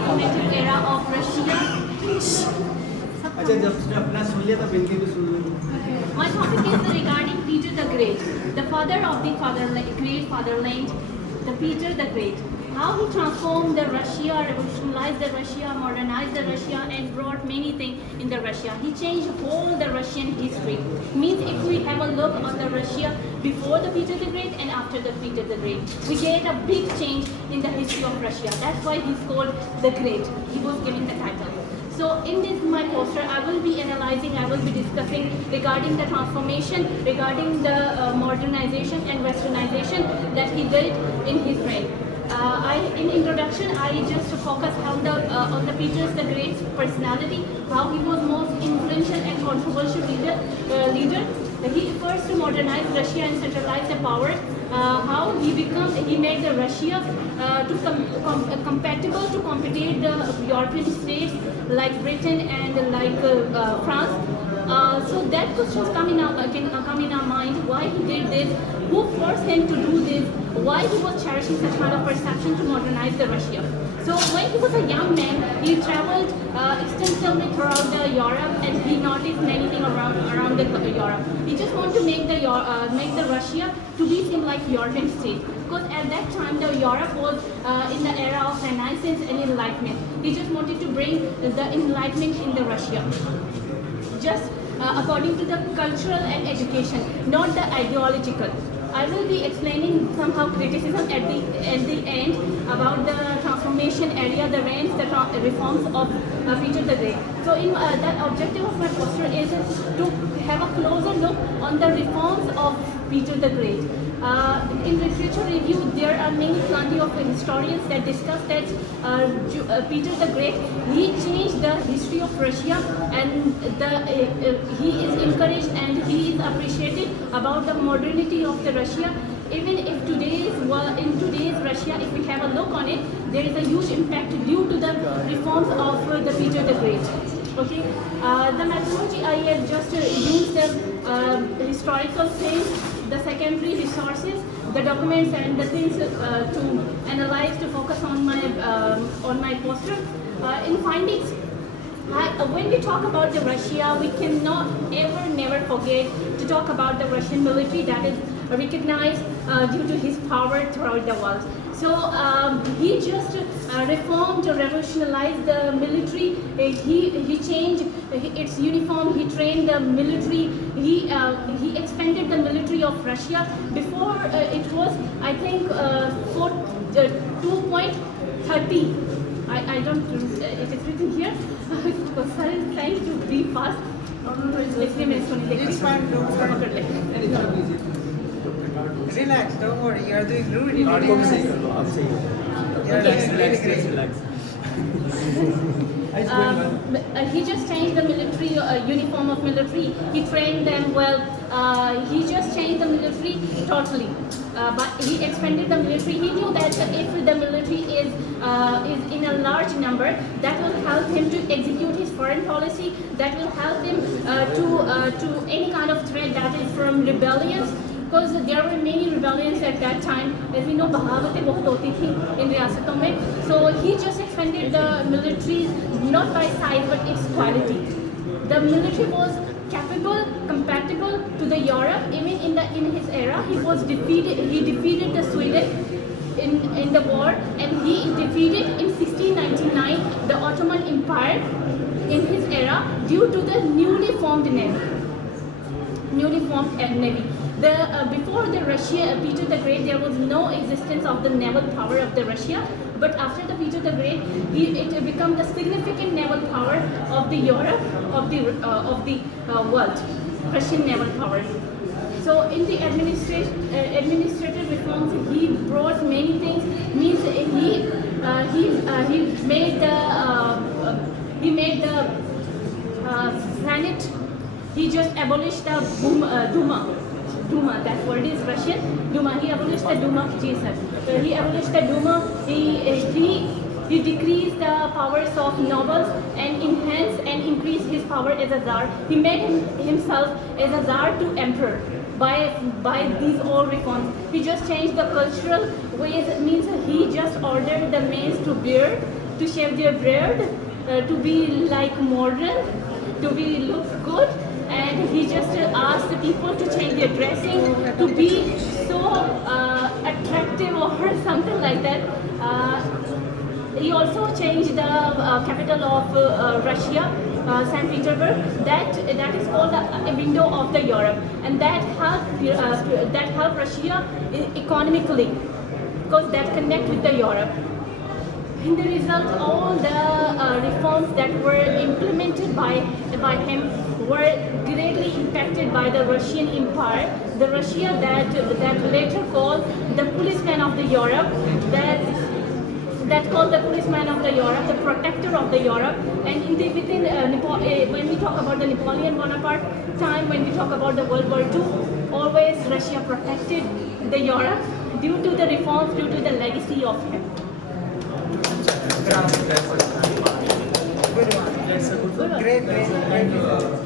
transformative era of Russia. My topic is regarding Peter the Great, the father of the great fatherland, the Peter the Great. How he transformed the Russia, revolutionized the Russia, modernized the Russia, and brought many things in the Russia. He changed whole the Russian history. Means if we have a look on the Russia before the Peter the Great and after the Peter the Great, we get a big change in the history of Russia. That's why he's called the Great. He was given the title. So in this my poster, I will be analyzing, I will be discussing regarding the transformation, regarding the modernization and westernization that he did in his reign. In introduction, I just focus on the Peter the Great's personality, how he was most influential and controversial leader. He first to modernize Russia and centralize the power. How he made the Russia compatible to compete the European states like Britain and like France. So that questions come in our mind. Why he did this? Who forced him to do this? Why he was cherishing such kind of perception to modernize the Russia? So when he was a young man, he traveled extensively throughout the Europe, and he noticed many things around the Europe. He just wanted to make the Russia to be seen like European state, because at that time the Europe was in the era of Renaissance and Enlightenment. He just wanted to bring the Enlightenment in the Russia, just according to the cultural and education, not the ideological. I will be explaining somehow criticism at the end about the transformation area, the reigns, the reforms of Peter the Great. So the objective of my poster is to have a closer look on the reforms of Peter the Great. In literature review, there are plenty of historians that discuss that Peter the Great, he changed the history of Russia, and he is encouraged and he is appreciated about the modernity of the Russia. Even if in today's Russia, if we have a look on it, there is a huge impact due to the reforms of the Peter the Great. Okay, the methodology I have just used the historical things, the secondary resources, the documents and the things to analyze, to focus on my poster. In findings, when we talk about the Russia, we cannot never forget to talk about the Russian military that is recognized due to his power throughout the world. So he just reformed or revolutionized the military. He changed its uniform. He trained the military. He expanded the military of Russia. Before it was, I think, for 2.30. I don't. It is written here. Because sir is trying to be fast. It's fine. Don't worry. Relax, don't worry, you're doing really well. Relax. He just changed the military uniform of military. He trained them well. He just changed the military totally. But he expanded the military. He knew that if the military is in a large number, that will help him to execute his foreign policy. That will help him to any kind of threat that is from rebellions. Because there were many rebellions at that time. As we know, बगावतें बहुत होती थी in रियासतों में. So he just expanded the military not by size but its quality. The military was capable, compatible to the Europe. Even in his era, he defeated the Sweden in the war, and he defeated in 1699 the Ottoman Empire in his era due to the newly formed navy. Before the Russia, Peter the Great, there was no existence of the naval power of the Russia. But after the Peter the Great, it became the significant naval power of the Europe, of the world, Russian naval power. So in the administrative reforms, he brought many things. Means he made the Senate. He just abolished the Duma, that word is Russian. Duma. He abolished the Duma. He abolished the Duma. He decreased the powers of nobles and enhanced and increased his power as a czar. He made himself as a czar to emperor by these all reforms. He just changed the cultural ways. It means he just ordered the maids to bear to shave their beard, to be like modern, to be look good, and he just asked the people to change their dressing to be so attractive or something like that. He also changed the capital of Russia, St. Petersburg. That is called a window of the Europe, and that helped Russia economically, because that connect with the Europe. In the result, all the reforms that were implemented by him were greatly impacted by the Russian Empire, the Russia that later called the policeman of the Europe, that called the policeman of the Europe, the protector of the Europe. And when we talk about the Napoleon Bonaparte time, when we talk about the World War II, always Russia protected the Europe due to the reforms, due to the legacy of him. Good one. Great.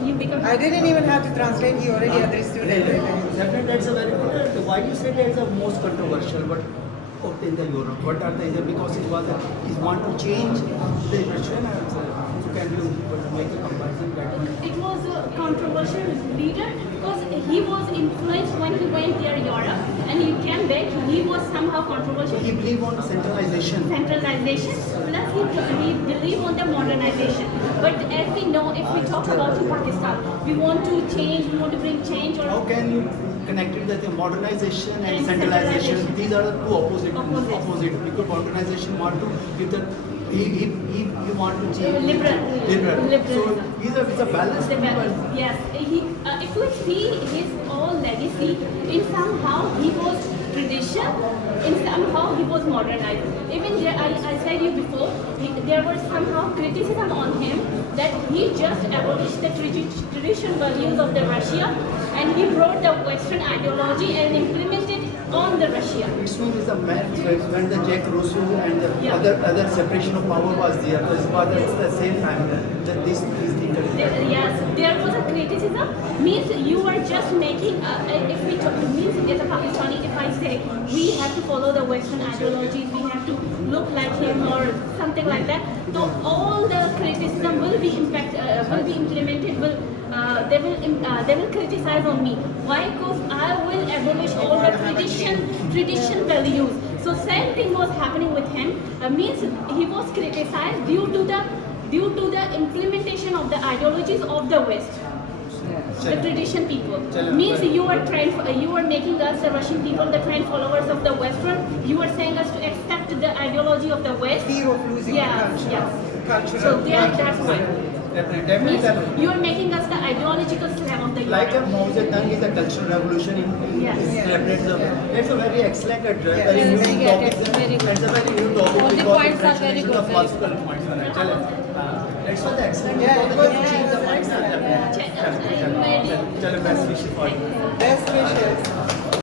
You become. I didn't even have to translate. He already understood it. Definitely, that's a very good. Why you say that is the most controversial, but in the Europe, what are the because it was he want to change the Russian. Can you make a comparison? It was a controversial leader because he was influenced when he went there Europe, and he came back. He was somehow controversial. He believed on centralization. Plus he believed on the modernization. But as we know, if we talk about Pakistan, we want to change, we want to bring change. Or how can you connect it that the modernization and centralization? These are the two opposite. Because modernization want to give the he want to change liberal. So it's a balance. Yes. If we see his whole legacy, in somehow he was tradition, in somehow he was modernized. Even there, I said you before, there was somehow criticism on him that he just abolished the tradition values of the Russia, and he brought the Western ideology and implemented on the Russia. It means a man when the Jack Rousseau and the other separation of power was there. So it was at the same time that this thing. Yes, there was a criticism. Means you are just making. If we talk, means as a Pakistani, if I say we have to follow the Western ideologies, we have to look like him or something like that. So all the criticism will be implemented. They will criticize on me. Why? Because I will abolish all the tradition values. So same thing was happening with him. Means he was criticized due to the implementation of the ideologies of the West. The tradition people. Means you are making us, the Russian people, the trend followers of the Western. You are saying us to accept the ideology of the West. Fear of losing the culture. So that's why. Means you are making us the ideological slave of the Europe. Like a Mao Zedong is a cultural revolution in That's a very excellent address. Very new topic. It's a very new topic. All the points are very good. The philosophical points are That's what the excellent. Yeah, Change the points are Best wishes. Best wishes.